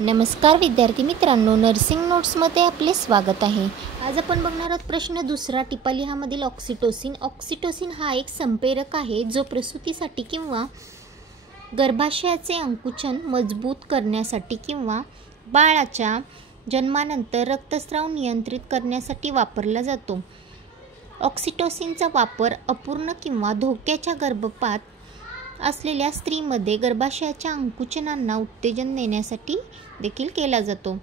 नमस्कार विद्यार्थी मित्रांनो, नर्सिंग नोट्समध्ये आपले स्वागत आहे। आज आपण बघणार आहोत प्रश्न दुसरा टिपालिहामधील ऑक्सिटोसिन। ऑक्सिटोसिन हा एक संप्रेरक आहे जो प्रसूतीसाठी किंवा गर्भाशयाचे अंकुचन मजबूत करण्यासाठी किंवा बाळाच्या जन्मानंतर रक्तस्राव नियंत्रित करण्यासाठी वापरला जातो। ऑक्सिटोसिनचा वापर अपूर्ण किंवा धोक्याच्या गर्भपात असलेल्या स्त्रीमध्ये गर्भाशयाच्या अंकुचनांना उत्तेजन देण्यासाठी देखील केला जातो।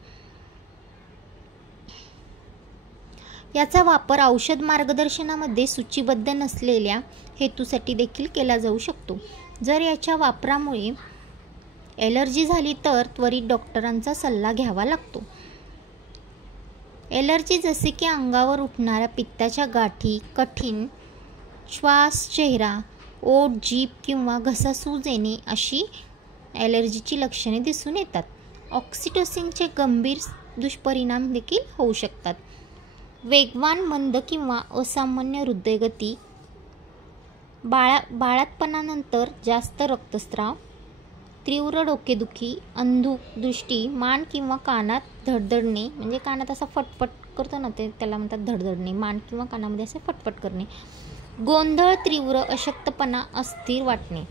याचा वापर औषध मार्गदर्शनामध्ये सूचीबद्ध नसलेल्या हेतूसाठी देखील केला जाऊ शकतो। जर याच्या वापरामुळे ॲलर्जी झाली तर त्वरित डॉक्टरांचा सल्ला घ्यावा लागतो। ॲलर्जी जसे की अंगावर उठणाऱ्या पित्ताच्या गाठी, कठीण श्वास, चेहरा, ओठ, जीभ किंवा घसा सूज येणे अशी ॲलर्जीची लक्षणे दिसून येतात। ऑक्सिटोसिनचे गंभीर दुष्परिणाम देखील होऊ शकतात। वेगवान, मंद किंवा असामान्य हृदयगती, बाळातपणानंतर जास्त रक्तस्राव, तीव्र डोकेदुखी, अंधुक दृष्टी, मान किंवा कानात धडधडणे, म्हणजे कानात असा फटफट करतो ना, त्याला म्हणतात धडधडणे, मान किंवा कानामध्ये असे फटफट करणे, गोंधळ, तीव्र अशक्तपणा, अस्थिर वाटणे।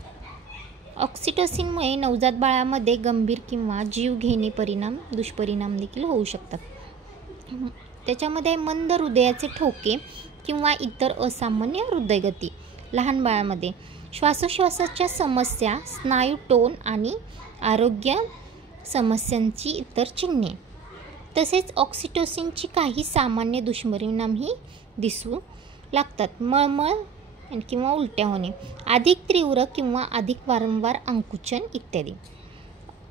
ऑक्सिटोसिनमुळे नवजात बाळामध्ये गंभीर किंवा जीवघेणे दुष्परिणाम देखील होऊ शकतात। त्याच्यामध्ये मंद हृदयाचे ठोके किंवा इतर असामान्य हृदयगती, लहान बाळामध्ये श्वासोच्छवासाच्या समस्या, स्नायू टोन आणि आरोग्य समस्यांची इतर चिन्हे। तसेच ऑक्सिटोसिनची काही सामान्य दुष्परिणामही दिसू लागतात। मळमळ किंवा उलट्या होणे, अधिक तीव्र किंवा अधिक वारंवार अंकुचन इत्यादी।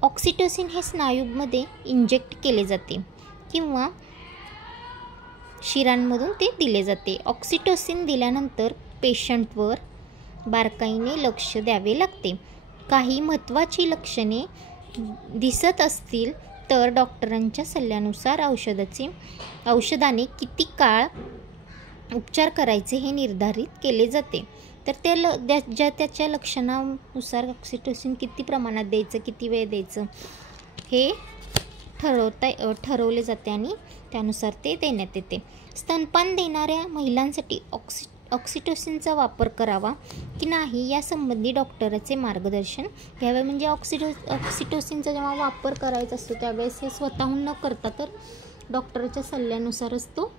ऑक्सिटोसिन हे स्नायूमध्ये इंजेक्ट केले जाते किंवा शिरांमधून ते दिले जाते। ऑक्सिटोसिन दिल्यानंतर पेशंटवर बारकाईने लक्ष द्यावे लागते। काही महत्त्वाची लक्षणे दिसत असतील तर डॉक्टरांच्या सल्ल्यानुसार औषधाने किती काळ उपचार करायचे हे निर्धारित केले जाते। तर त्याच्या लक्षणानुसार ऑक्सिटोसिन किती प्रमाणात द्यायचं, किती वेळ द्यायचं हे ठरवले जाते आणि त्यानुसार ते देण्यात येते। स्तनपान देणाऱ्या महिलांसाठी ऑक्सिटोसिनचा वापर करावा की नाही यासंबंधी डॉक्टरांचे मार्गदर्शन घ्यावे। म्हणजे ऑक्सिटोसिनचा जेव्हा वापर करायचा असतो त्यावेळेस हे स्वतःहून न करता तर डॉक्टरच्या सल्ल्यानुसारच तो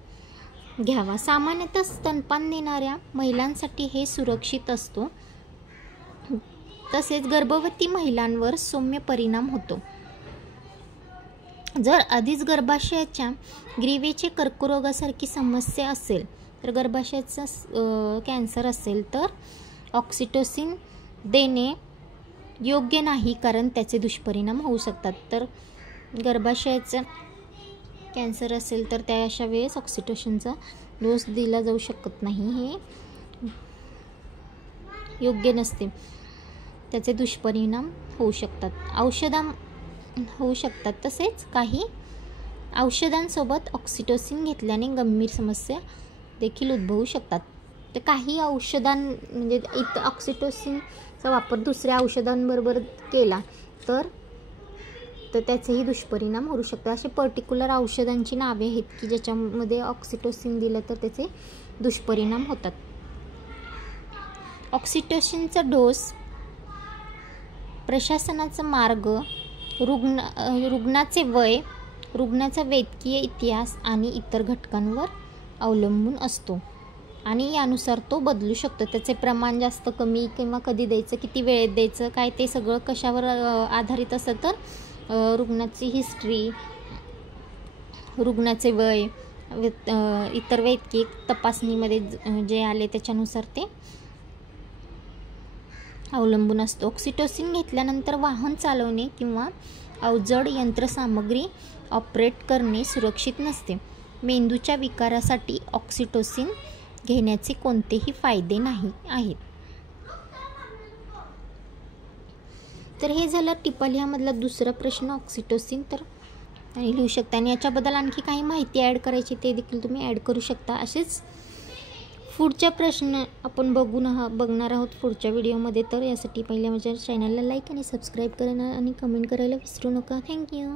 घ्यावा। सामान्यतः स्तनपान देणाऱ्या महिलांसाठी हे सुरक्षित असतो। तसेच गर्भवती महिलांवर सौम्य परिणाम होतो। जर आधीच गर्भाशयाच्या ग्रीवेचे कर्करोगासारखी समस्या असेल तर गर्भाशयाचा कॅन्सर असेल तर ऑक्सिटोसिन देणे योग्य नाही, कारण त्याचे दुष्परिणाम होऊ शकतात। तर गर्भाशयाचा कॅन्सर असेल तर त्या अशा वेळेस ऑक्सिटोसिनचा डोस दिला जाऊ शकत नाही, हे योग्य नसते, त्याचे दुष्परिणाम होऊ शकतात। तसेच काही औषधांसोबत ऑक्सिटोसिन घेतल्याने गंभीर समस्या देखील उद्भवू शकतात। तर काही म्हणजे ऑक्सिटोसिनचा वापर दुसऱ्या औषधांबरोबर केला तर त्याचेही दुष्परिणाम होऊ शकतात। असे पर्टिक्युलर औषधांची नावे आहेत की ज्याच्यामध्ये ऑक्सिटोसिन दिलं तर त्याचे दुष्परिणाम होतात। ऑक्सिटोसिनचा डोस, प्रशासनाचा मार्ग, रुग्णाचे वय, रुग्णाचा वैद्यकीय इतिहास आणि इतर घटकांवर अवलंबून असतो आणि यानुसार तो बदलू शकतो। त्याचे प्रमाण जास्त कमी किंवा कधी द्यायचं, किती वेळेत द्यायचं, काय ते सगळं कशावर आधारित असतं तर रुग्णाची हिस्ट्री, रुग्णाचे वय, इतर वैद्यकीय तपासणीमध्ये जे आले त्याच्यानुसार ते अवलंबून असतो। ऑक्सिटोसिन घेतल्यानंतर वाहन चालवणे किंवा अवजड यंत्रसामग्री ऑपरेट करणे सुरक्षित नसते। मेंदूच्या विकारासाठी ऑक्सिटोसिन घेण्याचे कोणतेही फायदे नाही आहेत। तर हे झालं टिपालिहामधला दुसरा प्रश्न ऑक्सिटोसिन। तर आणि लिहू शकता आणि याच्याबद्दल आणखी काही माहिती ॲड करायची ते देखील तुम्ही ॲड करू शकता। असेच पुढचा प्रश्न आपण बघणार आहोत पुढच्या व्हिडिओमध्ये। तर यासाठी पहिल्या माझ्या चॅनलला लाईक आणि सबस्क्राईब करा आणि कमेंट करायला विसरू नका। थँक्यू।